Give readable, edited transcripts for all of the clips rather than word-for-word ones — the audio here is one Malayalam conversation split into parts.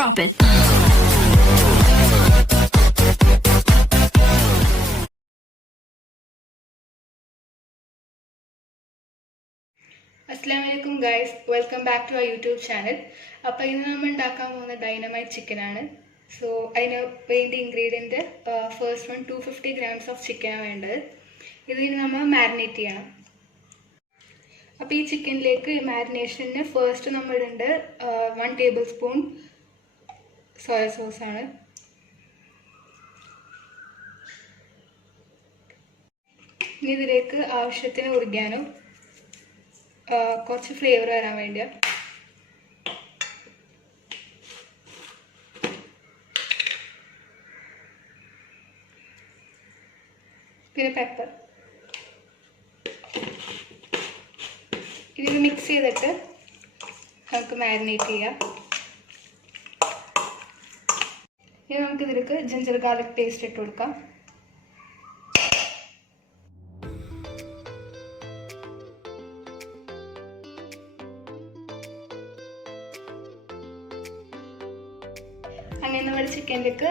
Drop it. Assalamualaikum guys, welcome back to our YouTube channel. അപ്പോൾ ഇന്ന് നമ്മൾ ഉണ്ടാക്കാൻ പോകുന്ന ഡൈനമൈറ്റ് ചിക്കൻ ആണ്. സോ അതിന് വേണ്ട ingredient first one 250 grams of ചിക്കനാണ് വേണ്ടത്. ഇതിന് നമ്മൾ മാരിനേറ്റ് ചെയ്യണം. അപ്പോൾ ഈ ചിക്കനിലേക്ക് മാരിനേഷന് ഫസ്റ്റ് നമ്മൾ ഇടേണ്ടത് 1 tablespoon സോയ സോസ് ആണ്. ഇനി ഇതിലേക്ക് ആവശ്യത്തിന് ഒറിഗാനോ, കുറച്ച് ഫ്ലേവർ വരാൻ വേണ്ടിയ, പിന്നെ പെപ്പർ. ഇത് മിക്സ് ചെയ്തിട്ട് നമുക്ക് മാരിനേറ്റ് ചെയ്യാം. ഇനി നമുക്കിതിലേക്ക് ജിഞ്ചർ ഗാർലിക് പേസ്റ്റ് ഇട്ട് കൊടുക്കാം. അങ്ങനെ നമ്മുടെ ചിക്കനിലേക്ക്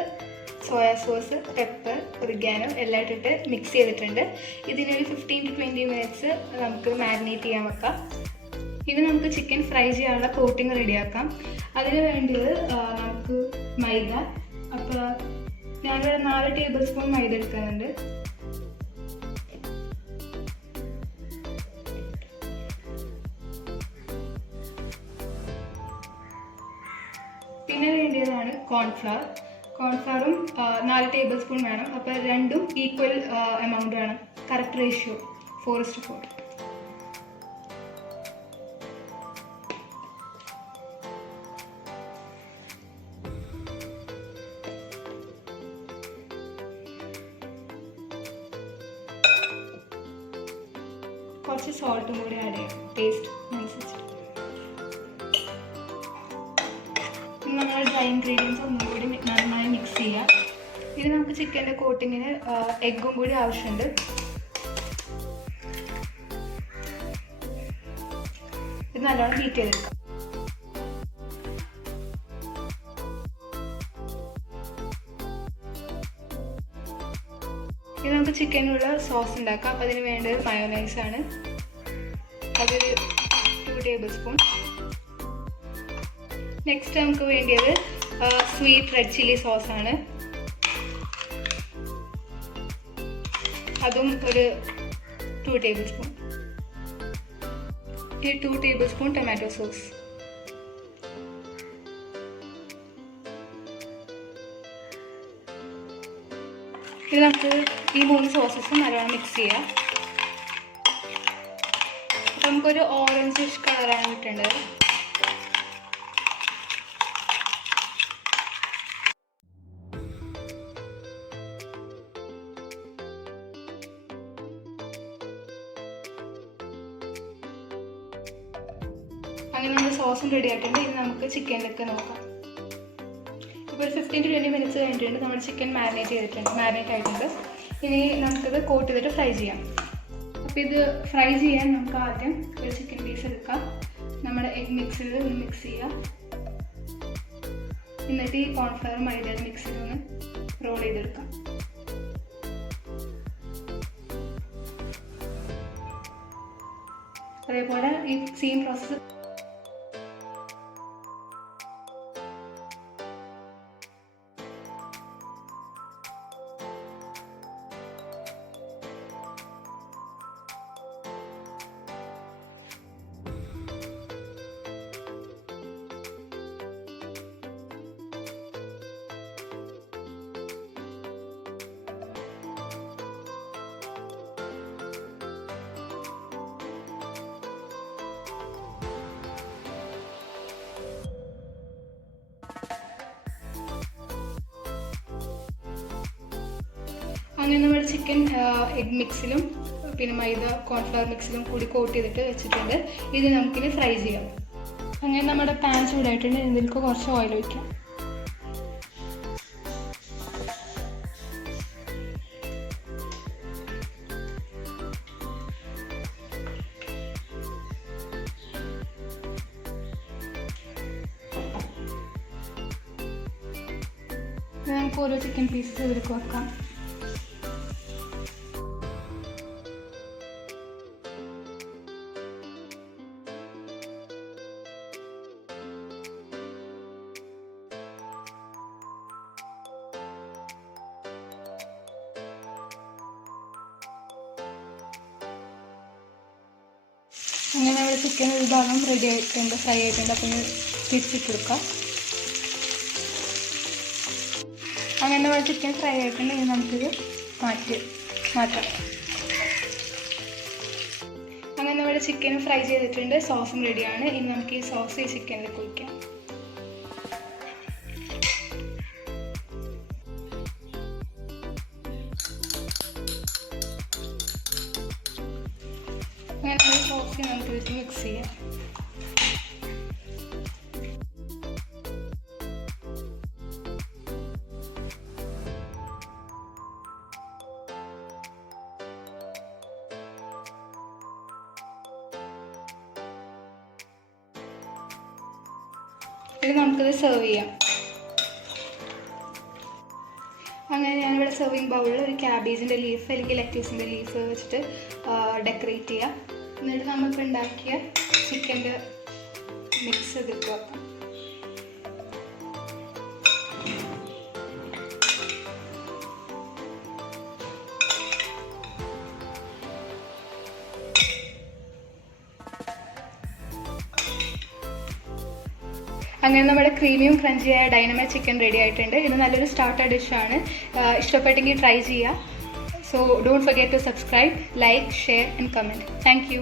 സോയാ സോസ്, പെപ്പർ, ഒറിഗാനോ എല്ലാം ഇട്ടിട്ട് മിക്സ് ചെയ്തിട്ടുണ്ട്. ഇതിനൊരു 15 to 20 minutes നമുക്ക് മാരിനേറ്റ് ചെയ്യാൻ വെക്കാം. ഇനി നമുക്ക് ചിക്കൻ ഫ്രൈ ചെയ്യാനുള്ള കോട്ടിങ് റെഡിയാക്കാം. അതിന് വേണ്ടത് നമുക്ക് മൈദ. അപ്പോൾ ഞാനിവിടെ 4 tablespoon മൈദ എടുക്കുന്നുണ്ട്. പിന്നെ വേണ്ടിയതാണ് കോൺഫ്ലവർ. കോൺഫ്ലവറും 4 tablespoon വേണം. അപ്പോൾ രണ്ടും ഈക്വൽ എമൗണ്ട് വേണം. Correct ratio 4:4. കുറച്ച് സോൾട്ടും കൂടി ആഡ് ചെയ്യാം ടേസ്റ്റ് അനുസരിച്ച്. നമ്മൾ ഡ്രൈ ഇൻഗ്രീഡിയൻസ് ഒന്നും കൂടി നന്നായി മിക്സ് ചെയ്യാം. ഇത് നമുക്ക് ചിക്കൻ്റെ കോട്ടിങ്ങിന് എഗ്ഗും കൂടി ആവശ്യമുണ്ട്. ഇത് നല്ലോണം ഹീറ്റ് ചെയ്തെടുക്കാം. ഇത് നമുക്ക് ചിക്കനുള്ള സോസ് ഉണ്ടാക്കാം. അപ്പോൾ അതിന് വേണ്ടത് മയോനൈസാണ്. അതൊരു 2 tablespoon. നെക്സ്റ്റ് നമുക്ക് വേണ്ടിയത് സ്വീറ്റ് റെഡ് ചില്ലി സോസാണ്. അതും ഒരു 2 tablespoon. ഈ 2 tablespoon ടൊമാറ്റോ സോസ്. ഇത് നമുക്ക് ഈ 3 സോസസും നല്ലോണം മിക്സ് ചെയ്യാം. അപ്പം നമുക്കൊരു ഓറഞ്ചിഷ് കളറാണ് കിട്ടേണ്ടത്. അങ്ങനെ നമ്മുടെ സോസും റെഡി ആയിട്ടുണ്ട്. ഇനി നമുക്ക് ചിക്കനിലൊക്കെ നോക്കാം. ഇപ്പോൾ ഒരു 15 to 20 minutes കഴിഞ്ഞിട്ടുണ്ട്. നമ്മുടെ ചിക്കൻ മാരിനേറ്റ് ആയിട്ടുണ്ട്. ഇനി നമുക്കിത് കോട്ട് ചെയ്തിട്ട് ഫ്രൈ ചെയ്യാം. അപ്പോൾ ഇത് ഫ്രൈ ചെയ്യാൻ നമുക്ക് ആദ്യം ഒരു ചിക്കൻ പീസ് എടുക്കാം. നമ്മുടെ എഗ് മിക്സിൽ ഒന്ന് മിക്സ് ചെയ്യാം. എന്നിട്ട് ഈ കോൺഫ്ലവർ മൈദയുടെ മിക്സിൽ ഒന്ന് റോൾ ചെയ്തെടുക്കാം. അതേപോലെ ഈ സെയിം പ്രോസസ്സ് അങ്ങനെ നമ്മൾ ചിക്കൻ എഗ് മിക്സിലും പിന്നെ മൈദ കോൺഫ്ലവർ മിക്സിലും കൂടി കോട്ട് ചെയ്തിട്ട് വെച്ചിട്ടുണ്ട്. ഇത് നമുക്കിനി ഫ്രൈ ചെയ്യാം. അങ്ങനെ നമ്മുടെ പാൻ ചൂടായിട്ടുണ്ട്. ഇതിലേക്ക് കുറച്ച് ഓയിൽ ഒഴിക്കാം. നമുക്ക് ഓരോ ചിക്കൻ പീസസ് ഇതിലേക്ക് വെക്കാം. അങ്ങനെ നമ്മുടെ ചിക്കൻ ഒരു ഭാഗം റെഡി ആയിട്ടുണ്ട്, ഫ്രൈ ആയിട്ടുണ്ട്. അപ്പോൾ തിരിച്ചിട്ട് കൊടുക്കാം. അങ്ങനെ നമ്മുടെ ചിക്കൻ ഫ്രൈ ആയിട്ടുണ്ട്. ഇനി നമുക്കിത് മാറ്റാം. അങ്ങനെ നമ്മുടെ ചിക്കൻ ഫ്രൈ ചെയ്തിട്ടുണ്ട്, സോസും റെഡിയാണ്. ഇനി നമുക്ക് ഈ സോസ് ഈ ചിക്കനിലേക്ക് ഒഴിക്കാം. അങ്ങനെ ഈ സോസ് നമുക്ക് ഇതിൽ മിക്സ് ചെയ്യാം. ഇത് നമുക്കിത് സെർവ് ചെയ്യാം. അങ്ങനെ ഞാനിവിടെ സെർവിങ് ബൗളിൽ ഒരു ക്യാബേജിൻ്റെ ലീഫ് അല്ലെങ്കിൽ ലെറ്റ്യൂസിൻ്റെ ലീഫ് വെച്ചിട്ട് ഡെക്കറേറ്റ് ചെയ്യാം. എന്നിട്ട് നമുക്ക് ഉണ്ടാക്കിയ ചിക്കൻ്റെ മിക്സ് ഇതിലേക്ക് വെക്കാം. അങ്ങനെ നമ്മുടെ ക്രീമിയും ക്രഞ്ചിയായ ഡൈനമൈറ്റ് ചിക്കൻ റെഡി ആയിട്ടുണ്ട്. ഇത് നല്ലൊരു സ്റ്റാർട്ടർ ഡിഷാണ്. ഇഷ്ടപ്പെട്ടെങ്കിൽ ട്രൈ ചെയ്യുക. So don't forget to subscribe, like, share and comment. Thank you.